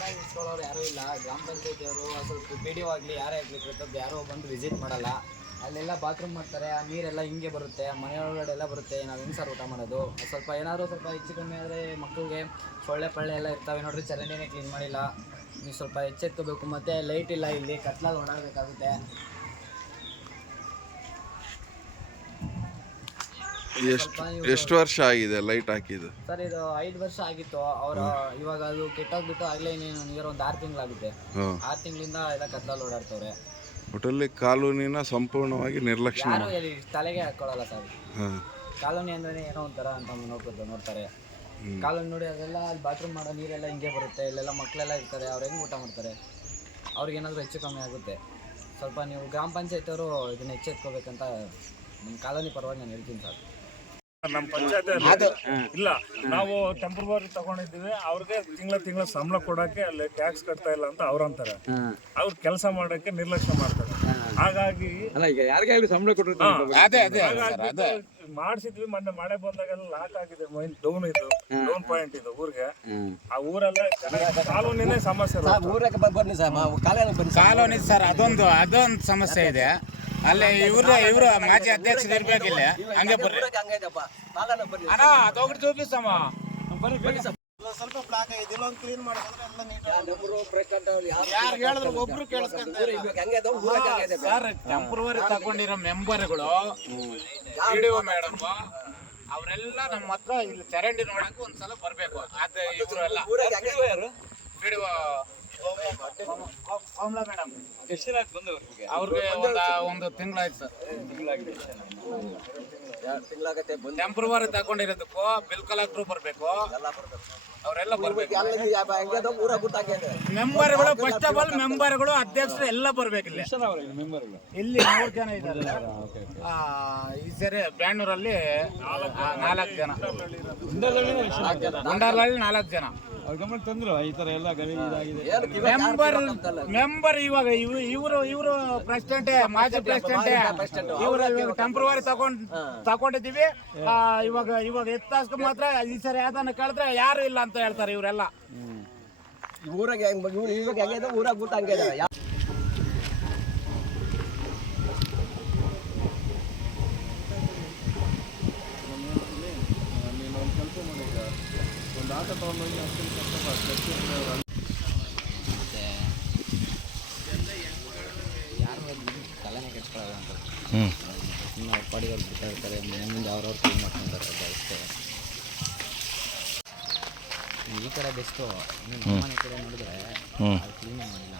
Bag ಇಸ್ಕೊಳ್ಳೋರು ಯಾರೂ ಇಲ್ಲ. ಗ್ರಾಮ ಪಂಚಾಯತಿಯವರು ಸ್ವಲ್ಪ ಪಿ ಡಿ ಒ ಆಗಲಿ, ಯಾರೇ ಆಗಲಿ ಪ್ರತಿಯೊಬ್ಬರು ಯಾರೋ ಬಂದು ವಿಸಿಟ್ ಮಾಡಲ್ಲ. ಅಲ್ಲೆಲ್ಲ ಬಾತ್ರೂಮ್ ಮಾಡ್ತಾರೆ, ಆ ನೀರೆಲ್ಲ ಹಿಂಗೆ ಬರುತ್ತೆ ಮನೆಯೊಳಗಡೆ ಎಲ್ಲ ಬರುತ್ತೆ. ನಾವು ಹೆಂಗೆ ಸರ್ ಊಟ ಮಾಡೋದು? ಸ್ವಲ್ಪ ಏನಾದರೂ ಸ್ವಲ್ಪ ಹೆಚ್ಚು ಕಮ್ಮಿ ಆದರೆ ಮಕ್ಕಳಿಗೆ ಸೊಳ್ಳೆ ಪಳ್ಳೆ ಎಲ್ಲ ಇರ್ತವೆ ನೋಡ್ರಿ, ಚರಂಡಿನೇ ಕ್ಲೀನ್ ಮಾಡಿಲ್ಲ. ನೀವು ಸ್ವಲ್ಪ ಎಚ್ಚೆತ್ಕೋಬೇಕು ಮತ್ತು ಲೈಟ್ ಇಲ್ಲ ಇಲ್ಲಿ ಕತ್ಲಾಗ ಓಡಾಡಬೇಕಾಗುತ್ತೆ. ಎಷ್ಟು ಎಷ್ಟು ವರ್ಷ ಆಗಿದೆ ಲೈಟ್ ಹಾಕಿದ್ದು? ಸರ್ ಇದು ಐದು ವರ್ಷ ಆಗಿತ್ತು. ಅವರು ಇವಾಗ ಅದು ಕೆಟ್ಟೋಗ್ಬಿಟ್ಟು ಆಗ್ಲೇ ಇನ್ನೇನು ನಿಯರ್ ಒಂದು ಆರು ತಿಂಗಳಾಗುತ್ತೆ. ಹಾಂ ಆರು ತಿಂಗಳಿಂದ ಎಲ್ಲ ಕತ್ಲಲ್ಲಿ ಓಡಾಡ್ತವ್ರೆ. ಒಟ್ಟಲ್ಲಿ ಕಾಲೋನಿನ ಸಂಪೂರ್ಣವಾಗಿ ನಿರ್ಲಕ್ಷ್ಯ ಯಾರು ತಲೆಗೆ ಹಾಕೊಳ್ಳಲ್ಲ ಸರ್. ಹಾಂ. ಕಾಲೋನಿ ಅಂದ್ರೆ ಏನೋ ಒಂಥರ ಅಂತ ನೋಡ್ಕೊತ ನೋಡ್ತಾರೆ. ಕಾಲೋನಿ ನೋಡಿ ಅದೆಲ್ಲ ಅಲ್ಲಿ ಬಾತ್ರೂಮ್ ಮಾಡೋ ನೀರೆಲ್ಲ ಹಿಂಗೆ ಬರುತ್ತೆ. ಇಲ್ಲೆಲ್ಲ ಮಕ್ಕಳೆಲ್ಲ ಇರ್ತಾರೆ ಅವ್ರು ಹೆಂಗೆ ಊಟ ಮಾಡ್ತಾರೆ? ಅವ್ರಿಗೇನಾದರೂ ಹೆಚ್ಚು ಕಮ್ಮಿ ಆಗುತ್ತೆ. ಸ್ವಲ್ಪ ನೀವು ಗ್ರಾಮ ಪಂಚಾಯತ್ ಅವರು ಇದನ್ನ ಎಚ್ಚೆತ್ಕೋಬೇಕಂತ ನಿಮ್ಮ ಕಾಲೋನಿ ಪರವಾಗಿ ನಾನು ಹೇಳ್ತೀನಿ ಸರ್. ನಮ್ಮ ಪಂಚಾಯತ್ ಇಲ್ಲ. ನಾವು ಟೆಂಪ್ರವರಿ ತಗೊಂಡಿದ್ದೀವಿ. ಅವ್ರಿಗೆ ತಿಂಗಳ ತಿಂಗಳ ಸಂಬಳ ಕೊಡಕ್ಕೆ ಅಲ್ಲಿ ಟ್ಯಾಕ್ಸ್ ಕಟ್ತಾ ಇಲ್ಲ ಅಂತ ಅವ್ರು ಅಂತಾರೆ. ಅವ್ರು ಕೆಲಸ ಮಾಡಕ್ಕೆ ನಿರ್ಲಕ್ಷ್ಯ ಮಾಡ್ತಾರೆ. ಹಾಗಾಗಿ ಅಲ್ಲ ಈಗ ಯಾರಿಗಾಗಲಿ ಸಂಬಳ ಅದೇ ಮಾಡಿಸಿದ್ವಿ. ಮೊನ್ನೆ ಮಳೆ ಬಂದಾಗೆಲ್ಲ ಲಾಕ್ ಆಗಿದೆ. ಮೈನ್ ಡೌನ್ ಇದು ಡೌನ್ ಪಾಯಿಂಟ್ ಇದು ಊರಿಗೆ. ಆ ಊರೆಲ್ಲ ಕಾಲೋನಿನೇ ಸಮಸ್ಯೆ. ಊರಕ್ಕೆ ಬನ್ನಿ ಸರ್. ಕಾಲೋನಿ ಸರ್ ಅದೊಂದು ಅದೊಂದು ಸಮಸ್ಯೆ ಇದೆ. ಅಲ್ಲೇ ಇವ್ರ ಇವ್ರು ಮಾಜಿ ಅಧ್ಯಕ್ಷರು ಇರ್ಬೇಕಿಲ್ಲ ಹಂಗೆ ಬರ್ರಿ. ಅಣ್ಣ ಅದೊಗಡೆ ಚೂಪಿಸಮ್ಮ ಬರ್ರಿ ಬರ್ರಿ. ಸ್ವಲ್ಪ ಬ್ಲಾಕ್ ಆಗಿದೆ. ಇಲ್ಲೊಂದು ಕ್ಲೀನ್ ಮಾಡಿದ್ರೆ ಎಲ್ಲ ನೀಟ್ ನಂಬರು ಬ್ರೇಕ್ ಯಾರು ಹೇಳಿದ್ರು ಒಬ್ರು ಕೇಳಿಸ್ಕೊಂತಾರೆ ಹಂಗೆ ಅದಾವ ಇದೆ. ಸರ್ ಟೆಂಪರವರಿ ತಗೊಂಡಿರೋ ಮೆಂಬರ್ಗಳು ವಿಡಿಯೋ ಮೇಡಮ್ ಅವರೆಲ್ಲ ನಮ್ಮ ಹತ್ರ ಇಲ್ಲಿ ಚರಂಡಿ ನೋಡಕ್ಕೆ ಒಂದ್ಸಲ ಬರಬೇಕು. ಅದೇ ಇವರೆಲ್ಲ. ಮೇಡಮ್ ಅವ್ರಿಗೆ ಅವ್ರಿಗೆ ಒಂದು ತಿಂಗಳಾಯ್ತು ಸರ್. ತಿಂಗಳಾಗತ್ತೆ ಬಂದು ಟೆಂಪ್ರವರಿ ತಗೊಂಡಿರೋದಕ್ಕೂ ಬಿಲ್ ಕಲೆಕ್ಟ್ರು ಬರಬೇಕು. ಎಲ್ಲ ಬರ್ತಾರೆ ಅವರೆಲ್ಲ ಬರ್ಬೇಕು. ಮೆಂಬರ್ಗಳು ಫಸ್ಟ್ ಆಫ್ ಆಲ್ ಮೆಂಬರ್ಗಳು ಅಧ್ಯಕ್ಷರು ಎಲ್ಲ ಬರ್ಬೇಕು ಇಲ್ಲಿ. ಇಲ್ಲಿ ಮೂರು ಜನ ಇದ್ದಾರೆ. ಆ, ಈ ಸರಿ ಬ್ಯಾಂಗ್ಳೂರಲ್ಲಿ ಆ, ನಾಲ್ಕು ಜನ. ಗುಂಡಾಲಲ್ಲಿ ನಾಲ್ಕು ಜನ. ತಂದ್ರು ಈ ತರ ಎಲ್ಲ ಮೆಂಬರ್ ಮೆಂಬರ್ ಇವಾಗ ಇವರು ಇವ್ರು ಪ್ರೆಸಿಡೆಂಟ್ ಮಾಜಿ ಪ್ರೆಸಿಡೆಂಟ್ ಇವರು ಟೆಂಪ್ರವರಿ ತಗೊಂಡ್ ತಗೊಂಡಿದ್ದೀವಿ. ಆ, ಇವಾಗ ಇವಾಗ ಎತ್ತಾಸ್ಕ ಮಾತ್ರ ಈ ಸರಿ ಯಾವ್ದನ್ನ ಕೇಳಿದ್ರೆ ಯಾರು ಇಲ್ಲ ಅಂತ ಹೇಳ್ತಾರೆ ಇವರೆಲ್ಲ. ಊರಾಗ ಹೆಂಗ್ ಇವ್ರು ಇವಾಗ ಹೆಂಗೆ ಊರಾಗ ತಲೆನೇ ಅಂತ ಪಾಡಿಗೆ ಅವ್ರು ಬಿಡ್ತಾ ಇರ್ತಾರೆ ಮುಂದೆ ಅವ್ರವ್ರು ಕ್ಲೀನ್ ಮಾಡ್ಕೊಂತಾರೆ ಅಷ್ಟೇ. ಈ ಕಡೆ ಬೆಸ್ಟು ಇನ್ನೊಂದು ನಮ್ಮ ಮನೆ ಕಡೆ ನೋಡಿದ್ರೆ ಅದು ಕ್ಲೀನೇ ಮಾಡಿಲ್ಲ.